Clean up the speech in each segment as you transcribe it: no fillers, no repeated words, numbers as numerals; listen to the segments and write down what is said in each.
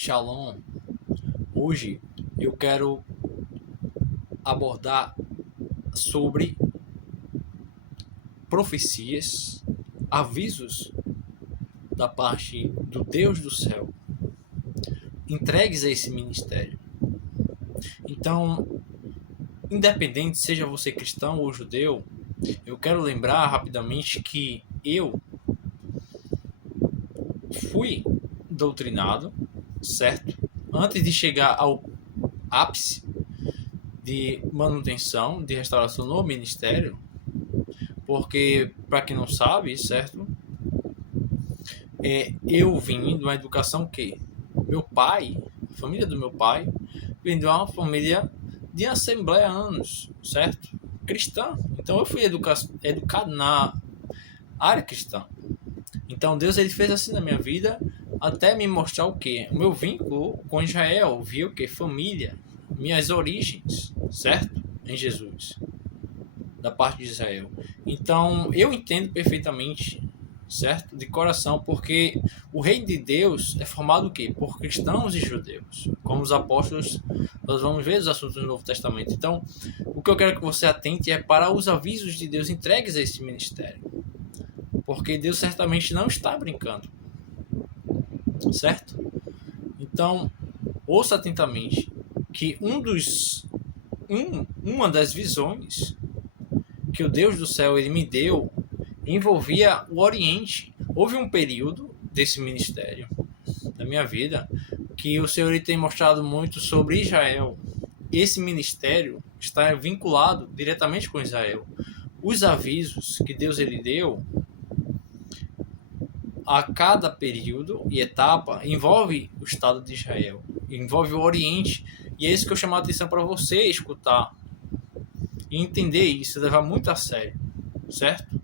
Shalom. Hoje eu quero abordar sobre profecias, avisos da parte do Deus do céu, entregues a esse ministério. Então, independente seja você cristão ou judeu, eu quero lembrar rapidamente que eu fui doutrinado, certo? Antes de chegar ao ápice de manutenção, de restauração no ministério, porque, para quem não sabe, certo? Eu vim de uma educação que meu pai, a família do meu pai, vem de uma família de assembleanos, certo? Cristã. Então eu fui educado na área cristã. Então Deus ele fez assim na minha vida até me mostrar o quê? O meu vínculo com Israel, viu o quê? Família, minhas origens, certo? Em Jesus, da parte de Israel. Então eu entendo perfeitamente, certo? De coração, porque o reino de Deus é formado o quê? Por cristãos e judeus. Como os apóstolos, nós vamos ver os assuntos do Novo Testamento. Então, o que eu quero que você atente é para os avisos de Deus entregues a esse ministério. Porque Deus certamente não está brincando. Certo? Então, ouça atentamente que uma das visões que o Deus do céu ele me deu envolvia o Oriente. Houve um período desse ministério da minha vida que o Senhor ele tem mostrado muito sobre Israel. Esse ministério está vinculado diretamente com Israel. Os avisos que Deus ele deu a cada período e etapa envolve o Estado de Israel, envolve o Oriente, e é isso que eu chamo a atenção para você escutar e entender isso, levar muito a sério, certo?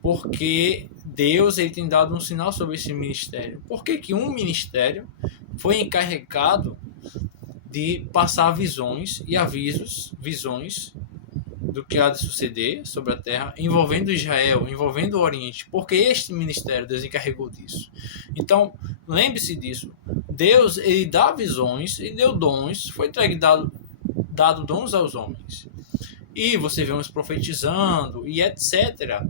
Porque Deus ele tem dado um sinal sobre esse ministério. Por que um ministério foi encarregado de passar visões e avisos, visões do que há de suceder sobre a terra, envolvendo Israel, envolvendo o Oriente, porque este ministério Deus encarregou disso. Então, lembre-se disso. Deus, ele dá visões, ele deu dons, foi dado dons aos homens. E você vê uns profetizando e etc.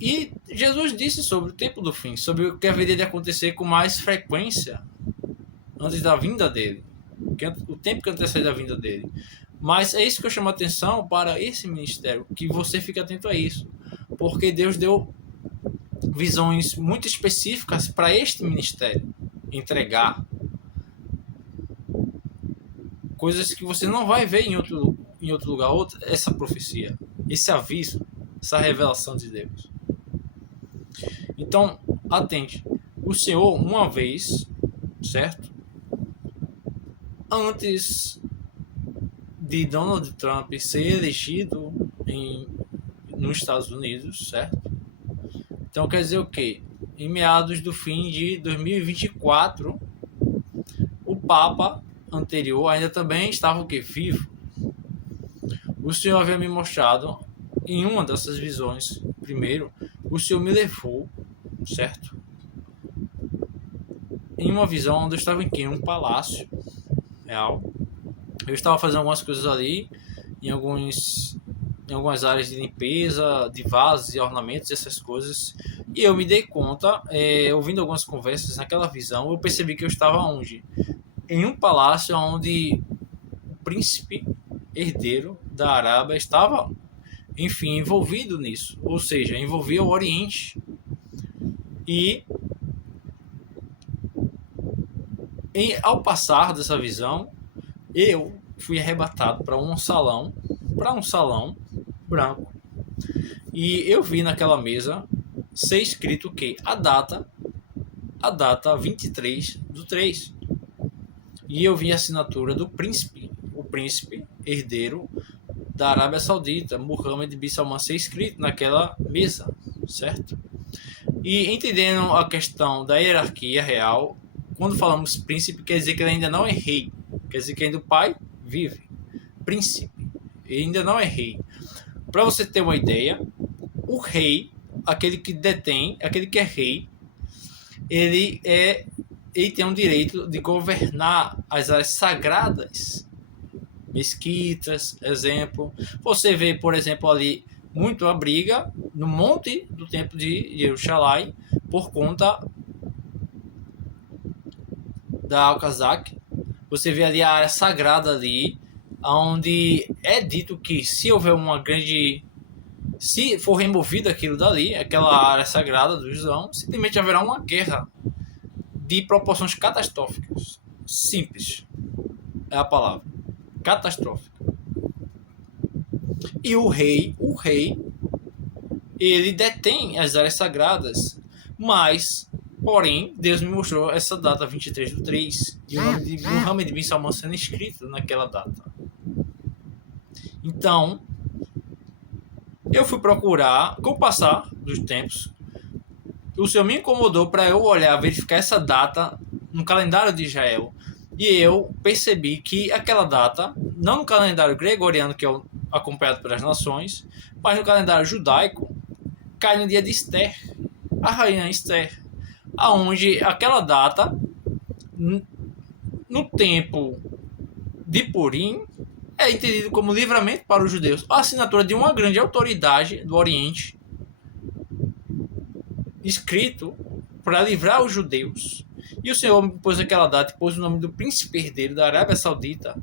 E Jesus disse sobre o tempo do fim, sobre o que haveria de acontecer com mais frequência antes da vinda dele, o tempo que antecede a vinda dele. Mas é isso que eu chamo a atenção para esse ministério, que você fique atento a isso, porque Deus deu visões muito específicas para este ministério entregar coisas que você não vai ver em outro lugar, essa profecia, esse aviso, essa revelação de Deus. Então, atente, o Senhor uma vez, certo? Antes de Donald Trump ser elegido nos Estados Unidos, certo? Então quer dizer o quê? Em meados do fim de 2024, o Papa anterior ainda também estava o quê? Vivo. O Senhor havia me mostrado em uma dessas visões, primeiro, o Senhor me levou, certo? Em uma visão onde eu estava em um palácio real. Eu estava fazendo algumas coisas ali, em algumas áreas de limpeza, de vasos e ornamentos, essas coisas. E eu me dei conta, ouvindo algumas conversas naquela visão, eu percebi que eu estava onde? Em um palácio onde o príncipe herdeiro da Arábia estava, enfim, envolvido nisso. Ou seja, envolvia o Oriente. E ao passar dessa visão, eu fui arrebatado para um salão branco. E eu vi naquela mesa ser escrito o quê? A data 23/3. E eu vi a assinatura do príncipe, o príncipe herdeiro da Arábia Saudita, Mohammed bin Salman, ser escrito naquela mesa, certo? E entendendo a questão da hierarquia real, quando falamos príncipe, quer dizer que ele ainda não é rei. Quer dizer que ainda o pai vive. Príncipe. Ele ainda não é rei. Para você ter uma ideia, o rei, aquele que detém, aquele que é rei, ele é ele tem o direito de governar as áreas sagradas, mesquitas, exemplo. Você vê, por exemplo, ali muito a briga no monte do Templo de Jerusalém por conta da Al-Qasaq. Você vê ali a área sagrada ali, onde é dito que se houver se for removido aquilo dali, aquela área sagrada do Islã, simplesmente haverá uma guerra de proporções catastróficas. Simples é a palavra. Catastrófica. E o rei, ele detém as áreas sagradas, mas, porém, Deus me mostrou essa data 23/3 e o nome de Muhammad bin Salman sendo escrito naquela data. Então, eu fui procurar, com o passar dos tempos, o Senhor me incomodou para eu olhar, verificar essa data no calendário de Israel. E eu percebi que aquela data, não no calendário gregoriano, que é acompanhado pelas nações, mas no calendário judaico, cai no dia de Esther, a rainha Esther, aonde aquela data, no tempo de Purim, é entendido como livramento para os judeus, a assinatura de uma grande autoridade do Oriente, escrito para livrar os judeus. E o Senhor me pôs aquela data, pôs o nome do príncipe herdeiro da Arábia Saudita,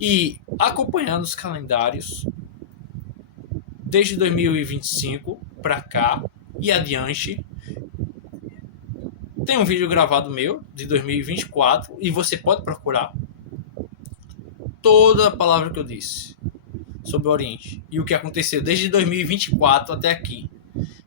e acompanhando os calendários, desde 2025 para cá e adiante, tem um vídeo gravado meu, de 2024, e você pode procurar toda a palavra que eu disse sobre o Oriente e o que aconteceu desde 2024 até aqui.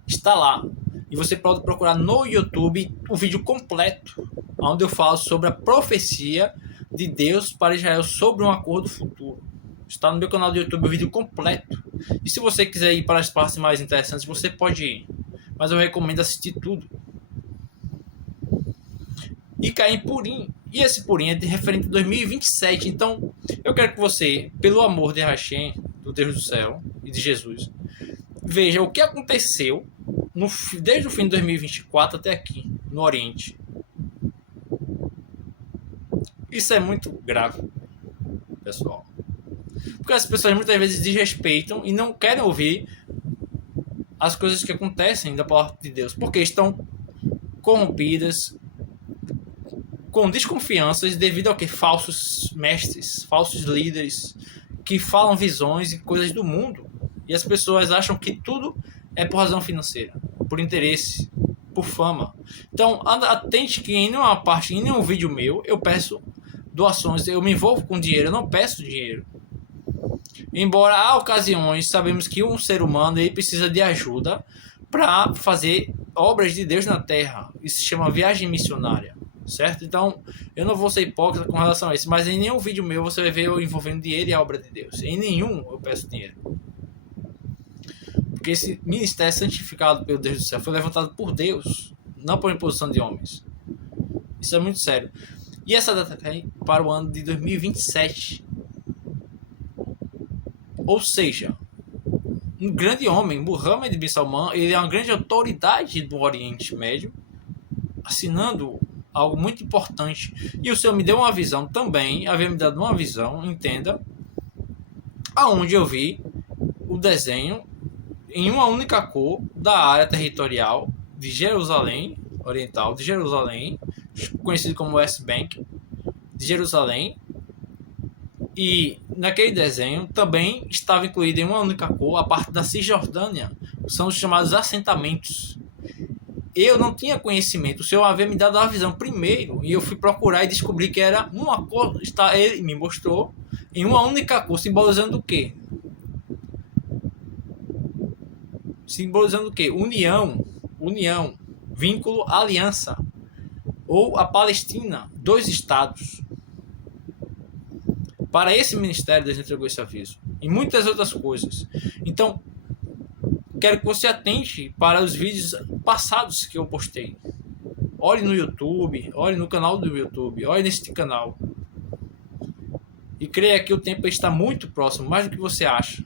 Está lá. E você pode procurar no YouTube o vídeo completo, onde eu falo sobre a profecia de Deus para Israel sobre um acordo futuro. Está no meu canal do YouTube o vídeo completo. E se você quiser ir para as partes mais interessantes, você pode ir. Mas eu recomendo assistir tudo. E cair em Purim. E esse Purim é de referente a 2027. Então, eu quero que você, pelo amor de Hashem, do Deus do céu e de Jesus, veja o que aconteceu desde o fim de 2024 até aqui, no Oriente. Isso é muito grave, pessoal. Porque as pessoas muitas vezes desrespeitam e não querem ouvir as coisas que acontecem da parte de Deus, porque estão corrompidas, com desconfianças devido ao que? Falsos mestres, falsos líderes, que falam visões e coisas do mundo. E as pessoas acham que tudo é por razão financeira, por interesse, por fama. Então, atente que em nenhuma parte, em nenhum vídeo meu, eu peço doações, eu me envolvo com dinheiro, eu não peço dinheiro. Embora há ocasiões, sabemos que um ser humano ele precisa de ajuda para fazer obras de Deus na Terra. Isso se chama viagem missionária, certo? Então, eu não vou ser hipócrita com relação a isso, mas em nenhum vídeo meu você vai ver eu envolvendo dinheiro e a obra de Deus. Em nenhum eu peço dinheiro. Porque esse ministério santificado pelo Deus do céu foi levantado por Deus, não por imposição de homens. Isso é muito sério. E essa data cai para o ano de 2027. Ou seja, um grande homem, Muhammad bin Salman, ele é uma grande autoridade do Oriente Médio, assinando algo muito importante. E o Senhor me deu uma visão também, havia me dado uma visão, entenda, aonde eu vi o desenho em uma única cor da área territorial de Jerusalém Oriental, de Jerusalém, conhecido como West Bank, de Jerusalém. E naquele desenho também estava incluída em uma única cor a parte da Cisjordânia, são os chamados assentamentos. Eu não tinha conhecimento, o Senhor havia me dado a visão primeiro, e eu fui procurar e descobri que era uma cor, ele me mostrou, em uma única cor, simbolizando o quê? Simbolizando o quê? União, vínculo, aliança. Ou a Palestina, 2 estados. Para esse ministério, Deus entregou esse aviso. E muitas outras coisas. Então, quero que você atente para os vídeos passados que eu postei. Olhe no YouTube, olhe no canal do YouTube, olhe neste canal. E creia que o tempo está muito próximo, mais do que você acha.